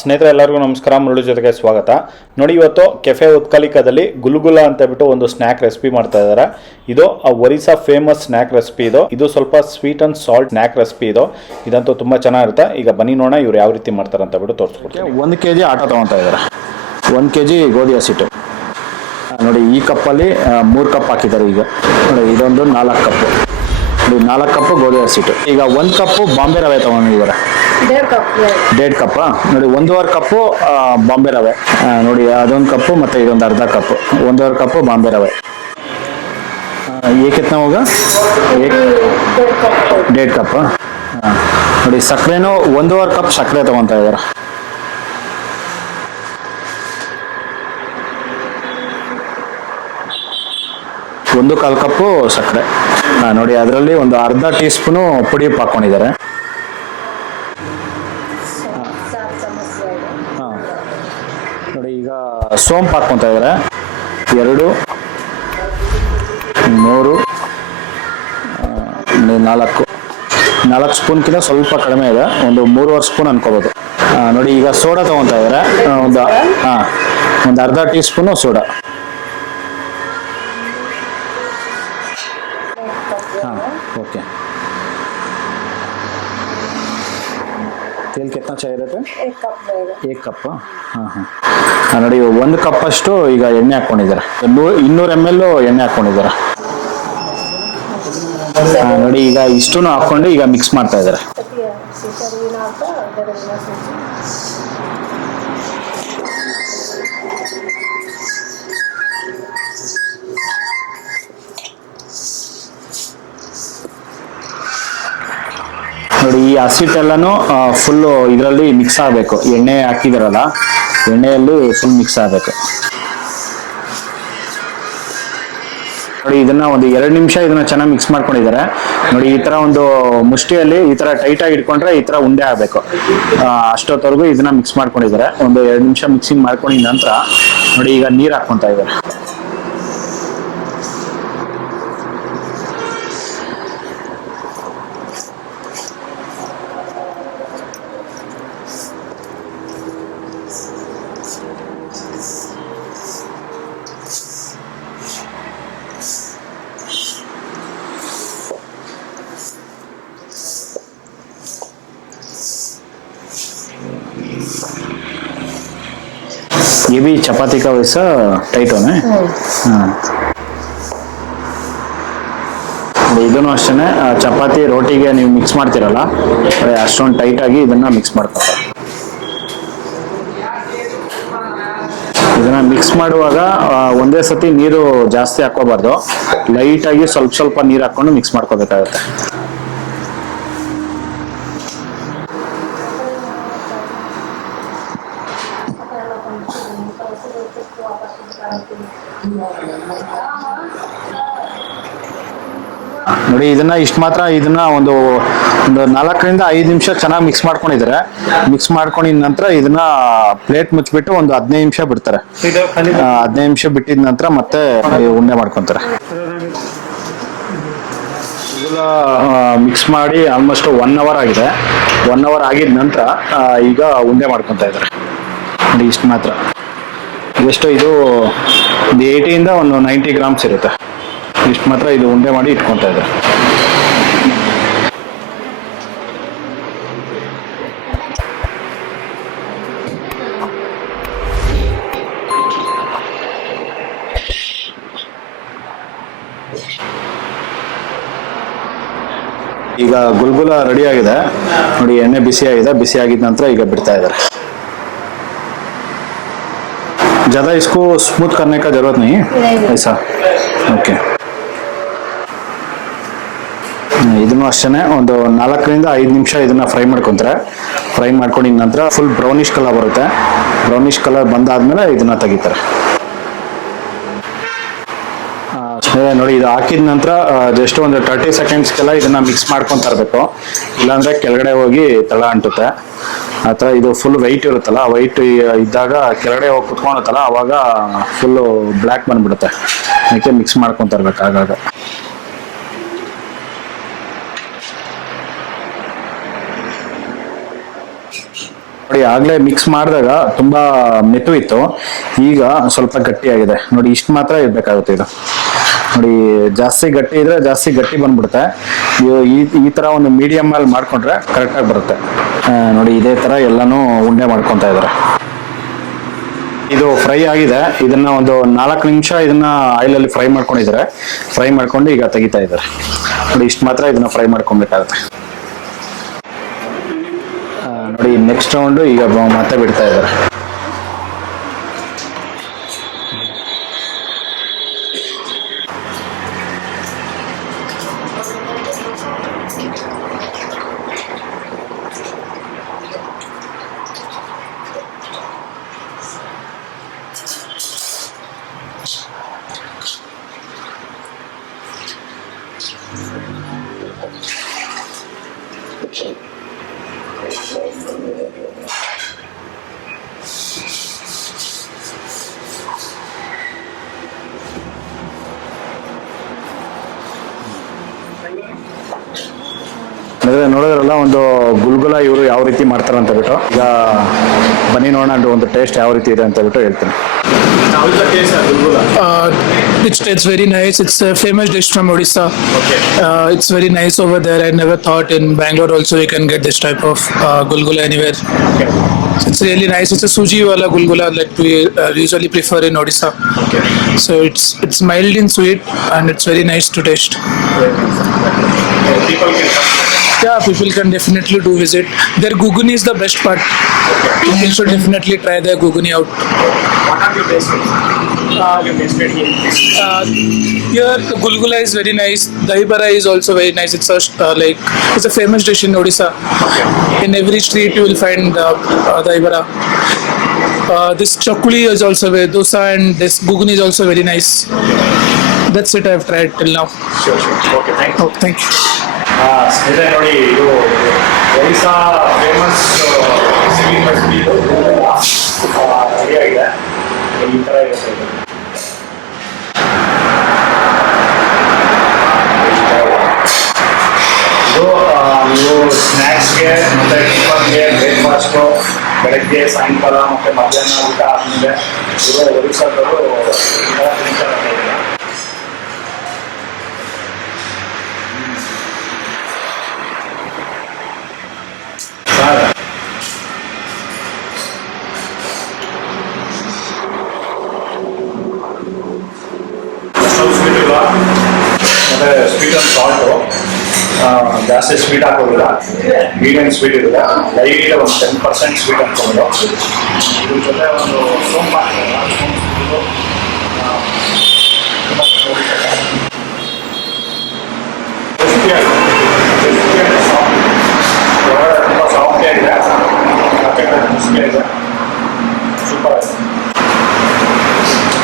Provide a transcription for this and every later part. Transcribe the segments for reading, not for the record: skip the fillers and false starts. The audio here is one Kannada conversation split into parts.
ಸ್ನೇಹಿತರೆ ಎಲ್ಲರಿಗೂ ನಮಸ್ಕಾರ. ಮುರುಳಿ ಜೊತೆಗೆ ಸ್ವಾಗತ. ನೋಡಿ, ಇವತ್ತು ಕೆಫೆ ಉತ್ಕಲಿಕದಲ್ಲಿ ಗುಲ್ಗುಲ ಅಂತ ಬಿಟ್ಟು ಒಂದು ಸ್ನ್ಯಾಕ್ ರೆಸಿಪಿ ಮಾಡ್ತಾ ಇದ್ದಾರೆ. ಇದು ಒರಿಸ್ಸಾ ಫೇಮಸ್ ಸ್ನ್ಯಾಕ್ ರೆಸಿಪಿ. ಇದು ಸ್ವಲ್ಪ sweet and salt snack recipe. ಇದಂತೂ ತುಂಬಾ ಚೆನ್ನಾಗಿರುತ್ತೆ. ಈಗ ಬನ್ನಿ ನೋಡೋಣ ಇವ್ರು ಯಾವ ರೀತಿ ಮಾಡ್ತಾರೆ ಅಂತ ಬಿಟ್ಟು ತೋರಿಸ್ಕೊಡ್ತೀನಿ. 1 kg ಆಟ ತಗೊತಾ ಇದ್ದಾರೆ. 1 kg ಗೋಧಿ ಹಸಿಟ್ಟು. ನೋಡಿ, ಈ ಕಪ್ಪಲ್ಲಿ 3 ಕಪ್ ಹಾಕಿದ್ದಾರೆ. ಈಗ ನೋಡಿ, ಇದೊಂದು 4 ಕಪ್. ನೋಡಿ, 4 ಕಪ್ ಗೋಧಿ ಹಸಿಟ್ಟು. ಈಗ 1 ಕಪ್ ಬಾಂಬೆ ರವೆ ತಗೊಂಡಿದ್ದಾರೆ. 1.5 ಕಪ್. ನೋಡಿ, 1.5 ಕಪ್ಪು ಬಾಂಬೆ ರವೆ. ನೋಡಿ, ಅದೊಂದು ಕಪ್ಪು ಮತ್ತೆ ಇದೊಂದು ಅರ್ಧ ಕಪ್. 1.5 ಕಪ್ ಬಾಂಬೆ ರವೆ. ये कितना होगा? 1.5 ಕಪ್. ನೋಡಿ, ಸಕ್ಕರೆನೂ 1.5 ಕಪ್ ಸಕ್ಕರೆ ತಗೊಂತಾ ಇದ್ದಾರೆ. ಒಂದು 1/4 ಕಪ್ಪು ಸಕ್ಕರೆ. ನೋಡಿ, ಅದರಲ್ಲಿ ಒಂದು ಅರ್ಧ ಟೀ ಸ್ಪೂನು ಪುಡಿ ಉಪ್ಪು ಹಾಕೊಂಡಿದ್ದಾರೆ. ನೋಡಿ, ಈಗ ಸೋಂಪು ಹಾಕ್ಕೊತಾ ಇದ್ದಾರೆ. 2 3 4 ಸ್ಪೂನ್ಕಿಂತ ಸ್ವಲ್ಪ ಕಡಿಮೆ ಇದೆ. ಒಂದು 3.5 ಸ್ಪೂನ್ ಅನ್ಕೋಬೋದು. ನೋಡಿ, ಈಗ ಸೋಡಾ ತಗೊತಾ ಇದ್ದಾರೆ. ಒಂದು ಅರ್ಧ ಟೀ ಸ್ಪೂನು ಸೋಡಾ. ओके, तेल कितना चाहिए रहता है? 1 कप. हाँ, ನೋಡಿ, 1 ಕಪ್ ಅಷ್ಟು ಈಗ ಎಣ್ಣೆ ಹಾಕೊಂಡಿದ್ದಾರೆ. 200 ml ಎಣ್ಣೆ ಹಾಕೊಂಡಿದ್ದಾರೆ. ನೋಡಿ, ಈಗ ಇಷ್ಟು ಹಾಕೊಂಡು ಈಗ ಮಿಕ್ಸ್ ಮಾಡ್ತಾ ಇದ್ದಾರೆ. ನೋಡಿ, ಈ ಹಸಿಟ್ಟೆಲ್ಲನೂ ಫುಲ್ಲು ಇದರಲ್ಲಿ ಮಿಕ್ಸ್ ಆಗಬೇಕು. ಎಣ್ಣೆ ಹಾಕಿದಾರಲ್ಲ, ಎಣ್ಣೆಯಲ್ಲಿ ಫುಲ್ ಮಿಕ್ಸ್ ಆಗಬೇಕು. ನೋಡಿ, ಇದನ್ನ ಒಂದು 2 ನಿಮಿಷ ಇದನ್ನ ಚೆನ್ನಾಗಿ ಮಿಕ್ಸ್ ಮಾಡ್ಕೊಂಡಿದ್ದಾರೆ. ನೋಡಿ, ಈ ತರ ಒಂದು ಮುಷ್ಟಿಯಲ್ಲಿ ಈ ತರ ಟೈಟ್ ಆಗಿ ಇಟ್ಕೊಂಡ್ರೆ ಈ ತರ ಉಂಡೆ ಆಗಬೇಕು. ಅಷ್ಟೊತ್ತವರೆಗೂ ಇದನ್ನ ಮಿಕ್ಸ್ ಮಾಡ್ಕೊಂಡಿದ್ದಾರೆ. ಒಂದು 2 ನಿಮಿಷ ಮಿಕ್ಸಿಂಗ್ ಮಾಡ್ಕೊಂಡಿದ ನಂತರ ನೋಡಿ, ಈಗ ನೀರು ಹಾಕ್ಕೊಂತ ಇದ್ದಾರೆ. ये भी चपाती का वैसा टाइट होना है. ಇದನ್ನು ಅಷ್ಟೇ, ಚಪಾತಿ ರೋಟಿಗೆ ನೀವು ಮಿಕ್ಸ್ ಮಾಡ್ತೀರಲ್ಲ, ಅಷ್ಟೊಂದು ಟೈಟ್ ಆಗಿ ಇದನ್ನ ಮಿಕ್ಸ್ ಮಾಡ್ತಾರೆ. ಇದನ್ನ ಮಿಕ್ಸ್ ಮಾಡುವಾಗ ಒಂದೇ ಸತಿ ನೀರು ಜಾಸ್ತಿ ಹಾಕೋಬಾರ್ದು. ಲೈಟ್ ಆಗಿ ಸ್ವಲ್ಪ ನೀರು ಹಾಕೊಂಡು ಮಿಕ್ಸ್ ಮಾಡ್ಕೋಬೇಕಾಗುತ್ತೆ. ನೋಡಿ, ಇದನ್ನ ಇಷ್ಟು ಮಾತ್ರ. ಇದನ್ನ ಒಂದು 4 ರಿಂದ 5 ನಿಮಿಷ ಚೆನ್ನಾಗಿ ಮಿಕ್ಸ್ ಮಾಡ್ಕೊಂಡಿದ್ದಾರೆ. ಮಿಕ್ಸ್ ಮಾಡ್ಕೊಂಡಿದ ನಂತರ ಇದನ್ನ ಪ್ಲೇಟ್ ಮುಚ್ಚಿಬಿಟ್ಟು ಒಂದು 15 ನಿಮಿಷ ಬಿಡ್ತಾರೆ. 15 ನಿಮಿಷ ಬಿಟ್ಟಿದ ನಂತರ ಮತ್ತೆ ಉಂಡೆ ಮಾಡ್ಕೊಂತಾರೆ. ಇದೆಲ್ಲ ಮಿಕ್ಸ್ ಮಾಡಿ ಆಲ್ಮೋಸ್ಟ್ 1 ಅವರ್ ಆಗಿದೆ. 1 ಅವರ್ ಆಗಿದ ನಂತರ ಈಗ ಉಂಡೆ ಮಾಡ್ಕೊತಾ ಇದ್ದಾರೆ. ನೋಡಿ, ಇಷ್ಟು ಮಾತ್ರ. ಎಷ್ಟು ಇದು 80 ಇಂದ ಒಂದು 90 ಗ್ರಾಮ್ಸ್ ಇರುತ್ತೆ. ಇಷ್ಟು ಮಾತ್ರ ಇದು ಉಂಡೆ ಮಾಡಿ ಇಟ್ಕೊತಾ ಇದ್ದಾರೆ. ಈಗ ಗುಲ್ಗುಲ ರೆಡಿ ಆಗಿದೆ. ನೋಡಿ, ಎಣ್ಣೆ ಬಿಸಿ ಆಗಿದೆ. ಬಿಸಿ ಆಗಿದ ನಂತರ ಈಗ ಬಿಡ್ತಾ ಇದ್ದಾರೆ. ज़्यादा इसको स्मूथ करने का जरूरत नहीं है ऐसा. ओके, ಇದನ್ನು ಅಷ್ಟೇ ಒಂದು 4 ರಿಂದ 5 ನಿಮಿಷ ಇದನ್ನ ಫ್ರೈ ಮಾಡ್ಕೊಂತಾರೆ. ಫ್ರೈ ಮಾಡ್ಕೊಂಡಿದ ನಂತರ ಫುಲ್ ಬ್ರೌನಿಶ್ ಕಲರ್ ಬರುತ್ತೆ. ಬ್ರೌನಿಶ್ ಕಲರ್ ಬಂದಾದ್ಮೇಲೆ ಇದನ್ನ ತೆಗಿತಾರೆ. ನೋಡಿ, ಇದು ಹಾಕಿದ ನಂತರ ಜಸ್ಟ್ ಒಂದು 30 ಸೆಕೆಂಡ್ಸ್ಗೆಲ್ಲ ಇದನ್ನ ಮಿಕ್ಸ್ ಮಾಡ್ಕೊಂತ ಇರಬೇಕು. ಇಲ್ಲಾಂದ್ರೆ ಕೆಳಗಡೆ ಹೋಗಿ ತಳ ಅಂಟುತ್ತೆ. ಅಥವಾ ಇದು ಫುಲ್ ವೈಟ್ ಇರುತ್ತಲ್ಲ, ವೈಟ್ ಇದ್ದಾಗ ಕೆಳಗಡೆ ಹೋಗಿ ಕುತ್ಕೊಳುತ್ತಲ್ಲ, ಅವಾಗ ಫುಲ್ಲು ಬ್ಲ್ಯಾಕ್ ಬಂದ್ಬಿಡುತ್ತೆ. ಅದಕ್ಕೆ ಮಿಕ್ಸ್ ಮಾಡ್ಕೊಂತ ಇರ್ಬೇಕು ಆಗಾಗ. ನೋಡಿ ಆಗಲೇ ಮಿಕ್ಸ್ ಮಾಡಿದಾಗ ತುಂಬಾ ಮೆತು ಇತ್ತು, ಈಗ ಸ್ವಲ್ಪ ಗಟ್ಟಿಯಾಗಿದೆ ನೋಡಿ. ಇಷ್ಟು ಮಾತ್ರ ಇರಬೇಕಾಗುತ್ತೆ ಇದು. ನೋಡಿ ಜಾಸ್ತಿ ಗಟ್ಟಿ ಇದ್ರೆ ಜಾಸ್ತಿ ಗಟ್ಟಿ ಬಂದ್ಬಿಡುತ್ತೆ. ಈ ತರ ಒಂದು ಮೀಡಿಯಂ ಅಲ್ಲಿ ಮಾಡ್ಕೊಂಡ್ರೆ ಕರೆಕ್ಟಾಗಿ ಬರುತ್ತೆ. ನೋಡಿ ಇದೇ ತರ ಎಲ್ಲಾನು ಉಂಡೆ ಮಾಡ್ಕೊತಾ ಇದ್ದಾರೆ. ಇದು ಫ್ರೈ ಆಗಿದೆ. ಇದನ್ನ ಒಂದು 4 ನಿಮಿಷ ಇದನ್ನ ಆಯಿಲಲ್ಲಿ ಫ್ರೈ ಮಾಡ್ಕೊಂಡಿದ್ದಾರೆ. ಫ್ರೈ ಮಾಡ್ಕೊಂಡು ಈಗ ತೆಗಿತಾ ಇದ್ದಾರೆ. ನೋಡಿ ಇಷ್ಟು ಮಾತ್ರ ಇದನ್ನ ಫ್ರೈ ಮಾಡ್ಕೊಬೇಕಾಗುತ್ತೆ. ನೋಡಿ ನೆಕ್ಸ್ಟ್ ರೌಂಡ್ ಈಗ ಮತ್ತೆ ಬಿಡ್ತಾ ಇದ್ದಾರೆ. ನೋಡಿದ್ರಲ್ಲ ಒಂದು ಗುಲ್ಗುಲ ಇವರು ಯಾವ ರೀತಿ ಮಾಡ್ತಾರೆ ಅಂತ ಬಿಟ್ಟು. ಈಗ ಬನ್ನಿ ನೋಡೋಣ ಒಂದು ಟೇಸ್ಟ್ ಯಾವ ರೀತಿ ಇದೆ ಅಂತ ಬಿಟ್ಟು ಹೇಳ್ತೀನಿ. It's very nice. It's a famous dish from Odisha. Okay. It's very nice over there. I never thought in Bangalore also you can get this type of gulgula anywhere. Okay. It's really nice. It's a suji wala gulgula like we usually prefer in Odisha. Okay. So it's mild in sweet and it's very nice to taste. People can come. Yeah, people can definitely do visit. Their guguni is the best part. People should definitely try their guguni out. What have you tasted? You tasted here. Here the gulgula is very nice. Dahi bara is also very nice. It's a famous dish in Odisha. In every street you will find dahi bara. This chakuli is also very dosa and this guguni is also very nice. That's it I've tried till now. Sure. Okay, thank you. Oh, thank you. ಸ್ನೇಹಿತರೆ ನೋಡಿ, ಇದು ಒರಿಸ್ಸಾ ಫೇಮಸ್ ಸಿಂಗಿಂಗ್ ರೆಸಿಪಿ ಇದು ರೆಡಿಯಾಗಿದೆ. ಈ ಥರ ಇರುತ್ತೆ ಇದು. ನೀವು ಸ್ನ್ಯಾಕ್ಸ್ಗೆ ಮತ್ತು ಟಿಫನ್ಗೆ ಬ್ರೇಕ್ಫಾಸ್ಟು ಬೆಳಗ್ಗೆ ಸಾಯಂಕಾಲ ಮತ್ತು ಮಧ್ಯಾಹ್ನ ಊಟ ಆದಮೇಲೆ ಇದು ಒರಿಸ್ಸಾದವರು ಈ ಥರ ತಿಂತಾರೆ. ಸ್ವೀಟ್ ಇಲ್ಲ ಮತ್ತು ಸ್ವೀಟ್ ಆ್ಯಂಡ್ ಸಾಲ್ಟು ಜಾಸ್ತಿ ಸ್ವೀಟ್ ಹಾಕೋದಿಲ್ಲ, ಮೀಡಿಯಮ್ ಸ್ವೀಟ್ ಇರುತ್ತೆ. ಲೈಟ್ ಒಂದು 10% ಸ್ವೀಟ್ ಹಾಕ್ಕೊಂಡು ಇದ್ರ ಜೊತೆ ಒಂದು ಸೋಂಪು ಹಾಕ್ತಾರೆ. ತುಂಬ ಸಾಫ್ಟಿಯಾಗಿದೆ, ಇದೆ, ಸೂಪರ್ ಆಗಿದೆ.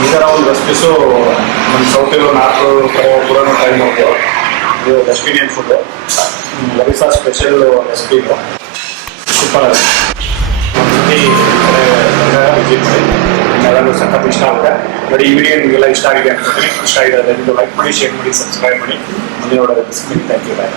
ಈ ಥರ ಒಂದು ರೆಸಿಪೀಸು ನಮ್ಮ ಸೌತಿರೋ ನಾರ್ತು ಕಡೆ ಕೂಡ ಟ್ರೈ ಮಾಡ್ಬೋದು. ಇದು west Indian food, Orissa special recipe ಇದು, ಸೂಪರ್ ಆಗಿದೆ. ವಿಸಿಟ್ ಮಾಡಿ, ಎಲ್ಲರೂ ಸಖತ್ ಇಷ್ಟ ಆಗುತ್ತೆ. ಬರೀ ಈ ವಿಡಿಯೋ ನಿಮಗೆಲ್ಲ ಇಷ್ಟ ಆಗಿದೆ ಅನ್ಕೊತೀನಿ. ಇಷ್ಟ ಆಗಿದೆ ದಯವಿಟ್ಟು ಲೈಕ್ ಮಾಡಿ, ಶೇರ್ ಮಾಡಿ, ಸಬ್ಸ್ಕ್ರೈಬ್ ಮಾಡಿ. ಮುಂದೆ ನೋಡೋದು ಥ್ಯಾಂಕ್ ಯು, ಬಾಯ್.